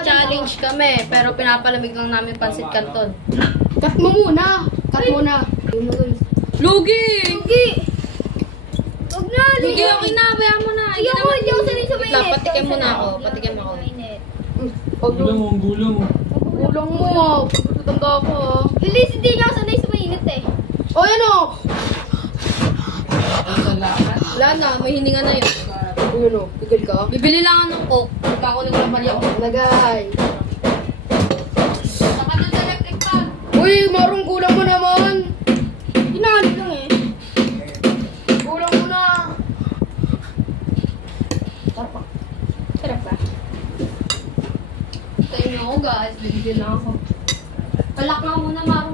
challenge kami, pero pinapalamig lang namin pansit canton. Cut mo muna. Cut muna. Lugi! Lugi! Huwag na, Lugi, okay na, bayaan mo na. Hindi ako sanay sa mainit. Patikim mo na ako, patikim ako. Gulang mo, gulang mo. Gulang mo. Tutanda ako. Hindi niya ako sanay sa mainit eh. O, yan o. Wala na, may hininga na yun. Yun o, pigil ka. Bibili lang ako ng coke. Pakunin ko ng Maria. Lagay. Saka na sa electric fan. Uy, marong gulang mo naman. Hinali lang eh. Gulang mo na. Sarap ba? Tayo na ako guys, bibili lang ako. Palak nga muna, Maru.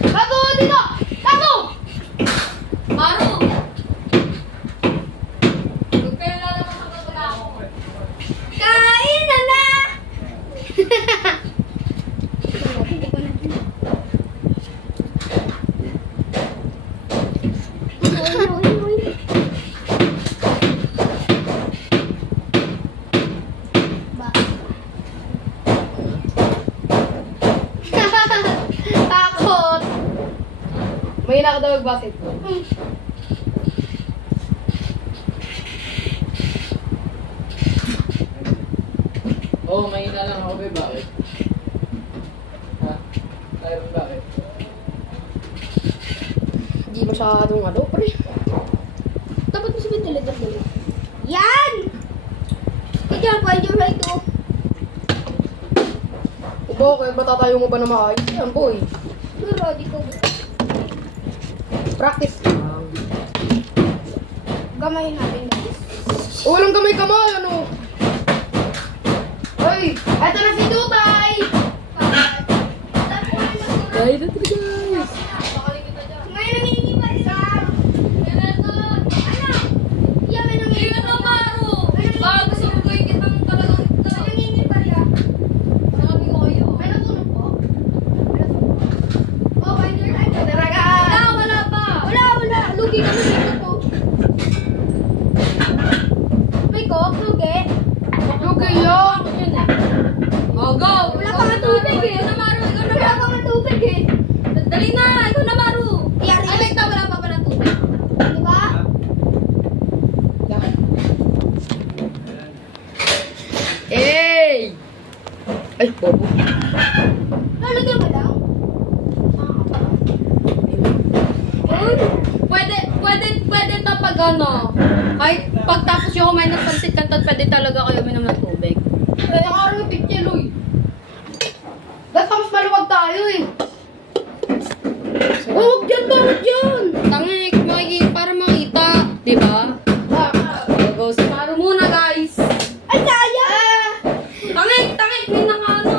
Tago dito! Tago! Maru! Huwag kayo lalabas ang pagkala ako. Kain na na! Takot! May nakadawag bakit? Oo, mahina lang ako, babe. Bakit? Ha? Tyron, bakit? Hindi masyadong ano, pre. Dapat mo sabihin talaga dali. Yan! Ikaw, pwede mo ito. Bakit? Bata tayo mo ba na maayos? Yan, boy. Pero, di ko. Practice. Gamay natin. Walang gamay-kamay, ano? Ay! Eto na si Tutay! Ay, ito guys. Ngayon nangingi pa siya! Ano? Iya, may nangingi pa siya. Maru! Baka gusto mo gawin kitang talagang May nangingi pa siya. sabi ko kayo. May natunog po? Oh, my dear. Ay, talaga. Wala pa. Wala. Lugi kami dito po. May coke, lugi. Lugi yun. Yun eh. Oh, go! Wala pa nga tubig eh. Ikaw na, Maru! Ikaw na, Wala Maru! pa nga tubig eh. Dali na! Ikaw na, Maru! Yari. Ay, wait na, wala pa ng tubig. Diba? Hey! Ay, bobo. Lalagyan mo lang? Pwede ito pag ano. Kahit pagtapos yung kumain ng pansit canton, pwede talaga kayo minom ng tubig. Kaya nga rin yung picture, Uy. Dapat mas maluwag tayo eh. Huwag dyan, bakit dyan? Tangik, para makita. Diba? Go si Maru muna, guys. Ay, kaya! Tangik, may naka ano.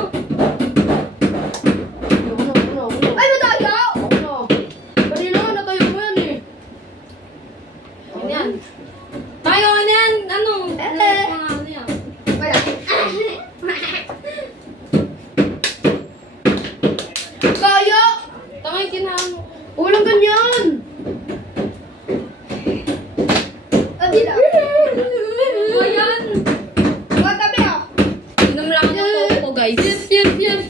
Ay, matayaw! Kanina nga natayo mo yan eh. Yan. Tayo ka na yan. Ano? Ano yan? Wala. Kaya! Tangik, kinaano. Walang ganyan! Adila. Ano yan? Mga tabi ah. Inom lang ako ng coco, guys. Yes.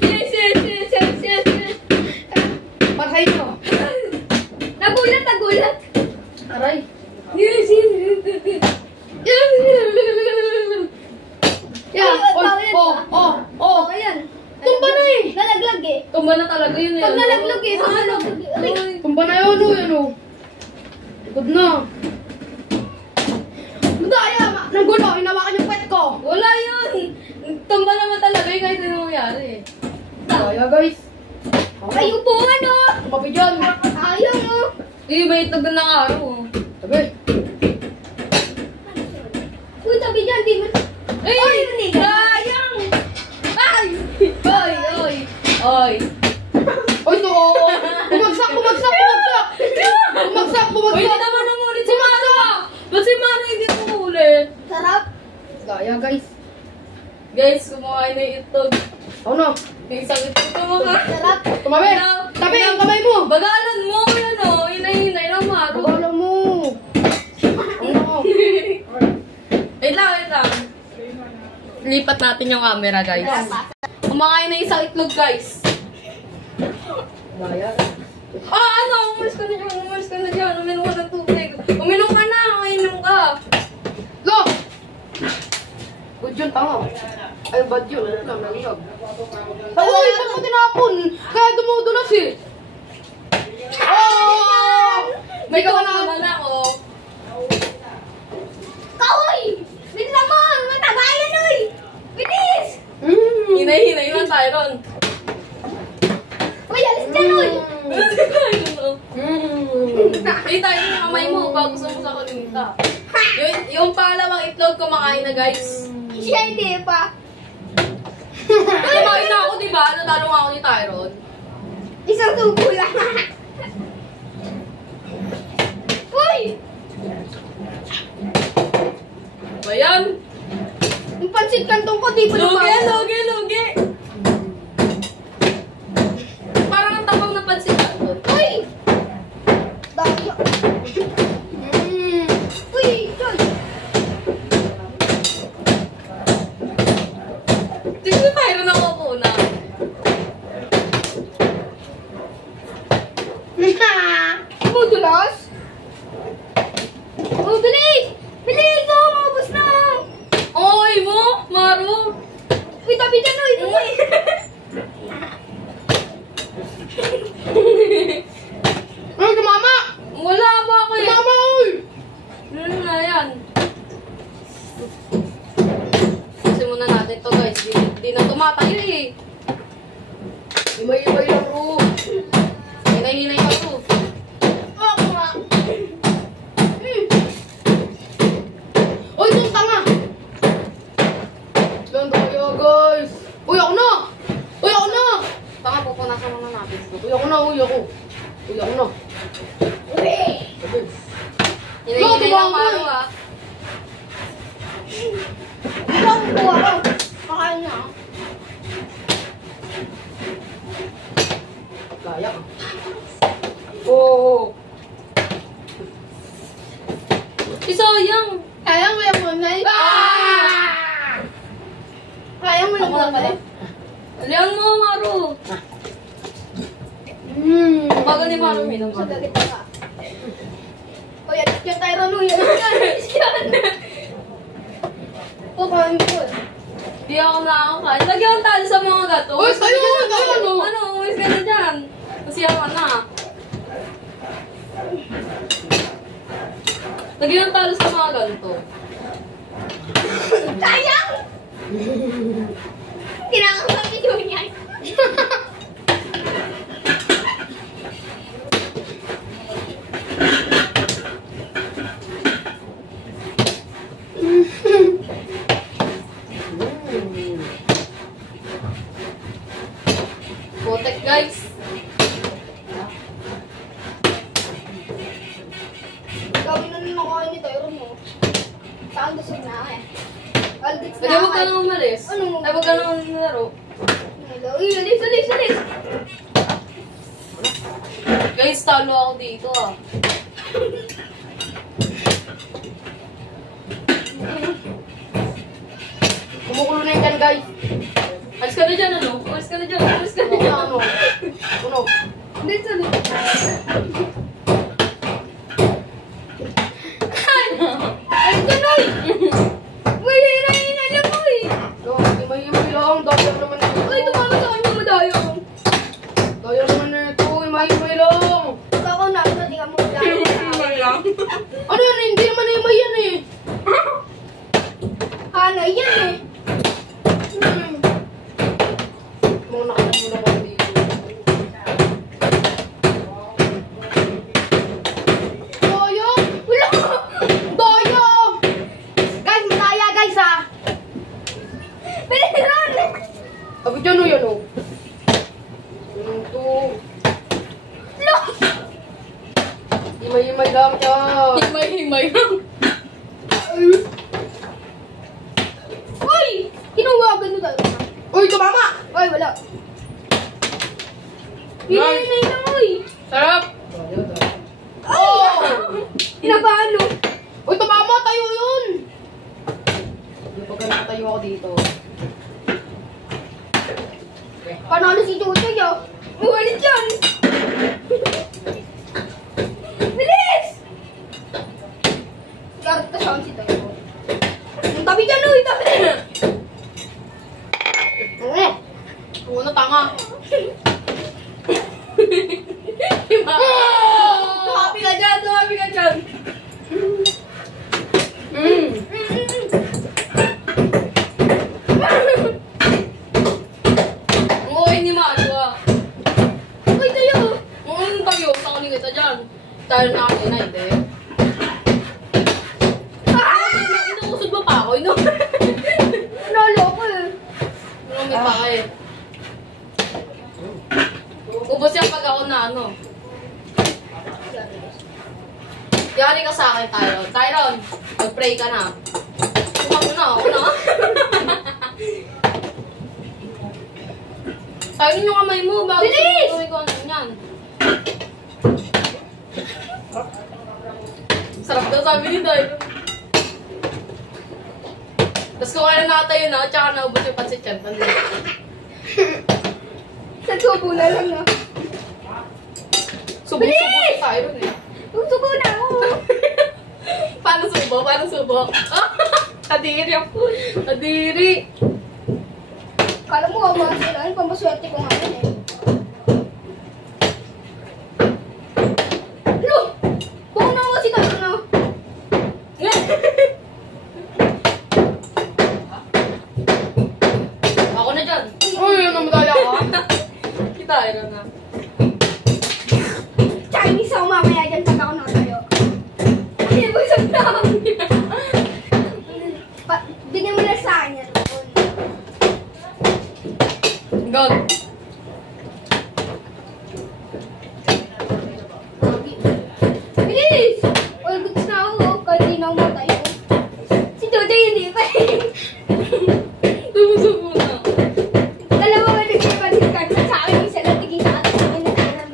Patay to. Nagulat. Aray. Yan. Oh. Ayan. Tumba na eh. Nalaglag eh. Tumba na talaga yun eh. Pag nalaglag eh. Ano? Tumba na yun oh. Yan oh. Good na. Madaya. Nang gulo. Hinawakan yung pet ko. Wala yun. Tumba naman talaga yun kahit ano nangyari eh. Kaya guys. Ay, upuan oh. Tumabi dyan. Ayaw oh. May itlog na nakaro. Tabi. Uy, tabi dyan. Di mo. Ay! Sayang! Ay! Oy! Oy, to oo. Bumagsak. Oy, hindi naman umulit si Maro! Ba't si Maro hindi umulit? Sarap. Kaya guys. Guys, kumakain na yung itlog. Ano? Yung isang itlog kumakain. Sarap. Tumabi. Tabi ang kamay mo. Bagalan mo! Yan o! Hinay-hinay lang, Maro. Wala mo. Ano? Wait lang. lipat natin yung camera, guys. Kumakain na isang itlog, guys. Bayan. Ano? Umalis ka na dyan. Umalis ka na dyan. Uminom ka ng tubig. Uminom ka na. Uminom ka. Lo! Good yun, tanga. Ay, bad yun. Nalaglag. Uy, ba't mo tinapon? Kaya dumudulas eh. Oh! May kawan na ako. Kahoy! Bigla mo! Matagayan, uy! Bilis! Hinay-hinay lang tayo ron. Uy, alis dyan, uy! Eh, tayo yung kamay mo bago gusto mo sa kalimita. Yung pangalawang itlog kumakain na, guys. Siya hindi pa. Kumain na ako, diba? Natalo nga ako ni Tyron. Isang tubo lang. Uy! Ba yan? Yung pansit kantong ko, di pa Lugi, lugi, lugi. Parang ang tabang na pansit kanton. Uy! Dahil. Uy, Joy! Tingnan na Tyron ako po na. Mudulas? Oh, bilis! Bilis! Oh, maubos na! Oy mo, Maru. Uy, tabi dyan, uy! Uy! Uy, kumama! Wala ba ako eh? Kumama, uy! Ano na yan? Kasi muna natin to, guys. Di na tumatayo eh. Imay-imay lang, Ru. Hinay-hinay ako. Ako nga. Uy, itong tanga! Lang tayo, guys! Uy, ako na! Uy, ako na! Tama, pupunasan muna natin. Uy, ako na, uy, ako. Uy, ako na. Hinay-hinay lang, Maru ah. Ilang buwa ko. Kakain na. Kaya ka. Oo. Isayang. Kaya mo yung munay. Kaya mo yung Ako na pala. munay. Alihan mo, Maru. Bago ni Maru, minom Sa ka. galit ka. Uy, alis yan tayo ron. Uy, alis yan. Kukain ko. Di ako nakakain. Lagyan ang tali sa mga gato. Uy, tayo, tayo, ano? Ano, umalis ka na dyan. Kasi ako na. Lagyan ang tali sa mga ganito. Sayang! Kinakang video niyan. Botek, guys. Gawin na nung nakain ni Tyron mo. Saan gusto na eh? Aldits Pwede huwag ka nang umalis. Ano? Ay, huwag ka nang nilaro. Uy, alis, alis, alis. Guys, talo ako dito ah. Kumukulo na yan, guys. Alis ka na dyan, ano? Alis ka na dyan, alis ka na dyan. Ano? Ano? Hindi, sorry. Ay, tuloy! Uy, hina lang, uy! No, imay-imay lang. Dayang naman na ito. Uy, tumama sa kanya mo, Dayang. Dayang naman na ito. Imay-imay lang. Ako na, hindi ka mo lang. Ano yan? Hindi naman imay yan eh. Hanay yan eh. Mga nakita mo lang ako dito. Dayang! Wala! Dayang! Guys, mataya guys ha! Biliran! Sabi dyan o yan o. Ito. Look! Himay-himay lang siya. Himay-himay lang. Uy! Kinuwagan mo tayo. Uy, tumama! Uy, wala. Himay-himay lang, uy! Sarap! Oh! Pinapaano? Uy, tumama! Tayo yun! Hindi pa tayo ako dito. si Chuchoy, oh. Mawalit yan. Bilis! Garot ka siya si Tayo. Ang tabi dyan, oh. Tabi dyan. Ano, tanga. Tumapi ka dyan, tumapi ka dyan. Oo, hindi maagawa. Uy, Tayo. Ang tayo, sa kunin kita dyan. Tayo na ako na, hindi. Inuusod ba pa ako? Nalo ko eh. May pa ka eh. Ubos yan pag ako na ano. Yari ka sa akin, Tyron. Tyron, mag-pray ka na. Ako na. Tyron yung kamay mo. Bago Bilis! gawin ko ano yan. Sarap daw sabi ni Tyron. Tapos kung ano nakatayo na, tsaka naubos yung pansit yan. Sa tubo na lang, no? Subok-subok si Tyron eh. Tubo na ako. Paano subo? Paano subo? Adiri ako. Adiri. Kala mo, mga pamaswerte ko nga yun eh. Lo! Buong na ako si Tayo na. Ako na dyan. Uy, namadaya ka. Kita, ayun na. Chinese ako mamaya dyan pag ako nakatayo. Ay, busog na ako. Bigyan mo na sa akin yan. God. Bilis! All goods na ako, kahit di na ako matayo. Si Jojo hindi pa eh. Tumusog mo na. Dalawa ka nagsipansin ka sa akin, isa lang tigil ka at sa akin nagkaroon.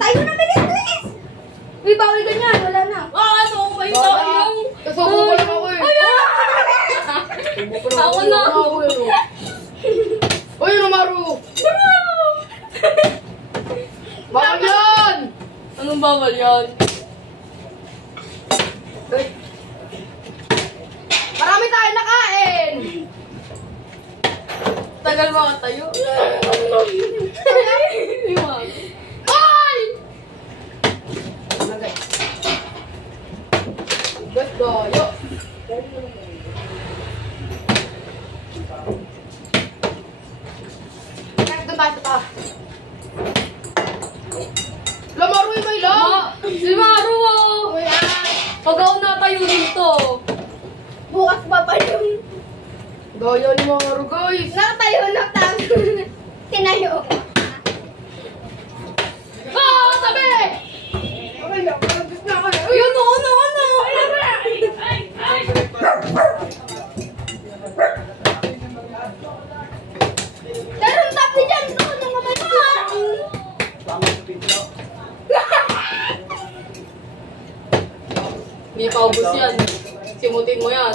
Tayo na bilis! Uy, bawal ganyan, wala na. Ano? May tayong. Kasubo pa lang ako eh. Ako na. Uy, Maru! Bakit yan? Anong bawal yan? Marami tayo nakain! Tagal mga tayo. Iwan. Ay! Ganda, Kahit doon tayo sa taas. Lamaru yung may lang! Si Maru oh. Wala. Pag ako natayo dito. Bukas pa pa yung Gaya ni Maru, guys! nakatayo na tayo. Tinayo. Sabi! Okay lang, gusto na ako na. Ayun, ano? Pero tapi dyan, doon yung kamay mo. Hindi pa ubos yan. Simutin mo yan.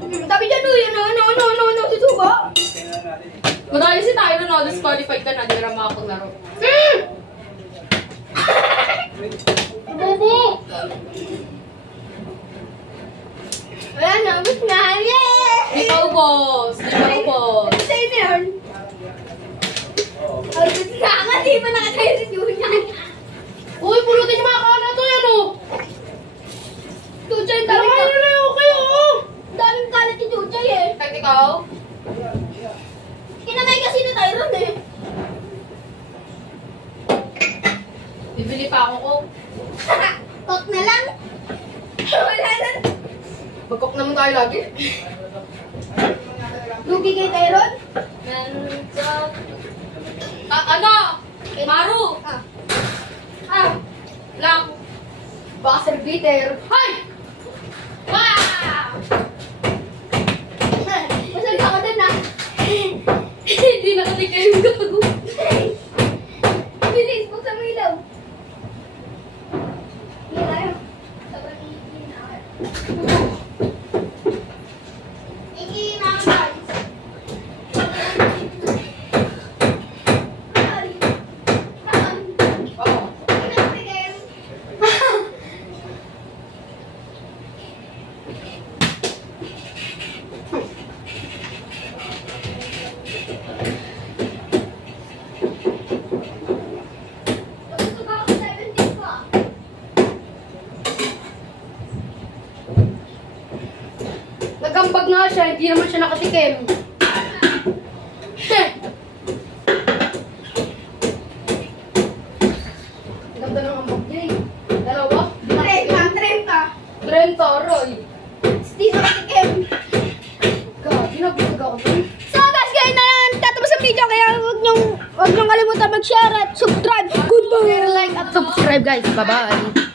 Tapi dyan, ano, susuba. Madali si Tyron na, disqualified ka na, hindi ka na makapaglaro. Bobo. Wala na, ubus na. Hindi pa ubos. Ano sa'yo na yun? Ay, ubus na nga, di pa nakatayo si Julian. Uy, pulutin yung mga kawan na to, yan o. Chuchay, dami ka. Ano na yung kayo, oh. Daming kalat ni Chuchay eh. Kahit ikaw? Kinamay kasi na Tyron eh. Bibili pa ako ko. Talk na lang. Wala na. Magkok naman tayo lagi. Lugi kay Tyron? Ano? Maru! Ah. Lang. Baka serviter. Hay! Wow! Masag ako dun ah. Hindi nakatikay yung gago. Bilis, buksan mo ilaw. Hindi tayo. Sobrang iitin na. Nagambag nga siya, hindi naman siya nakatikim. Ganda ng ambag niya eh. Dalawa? 30, Roy. God, ginabag ako dun. So guys, ganyan na lang tatapos ang video. Kaya huwag niyong kalimutan mag-share at subscribe. Goodbye. Like at subscribe guys. Bye-bye.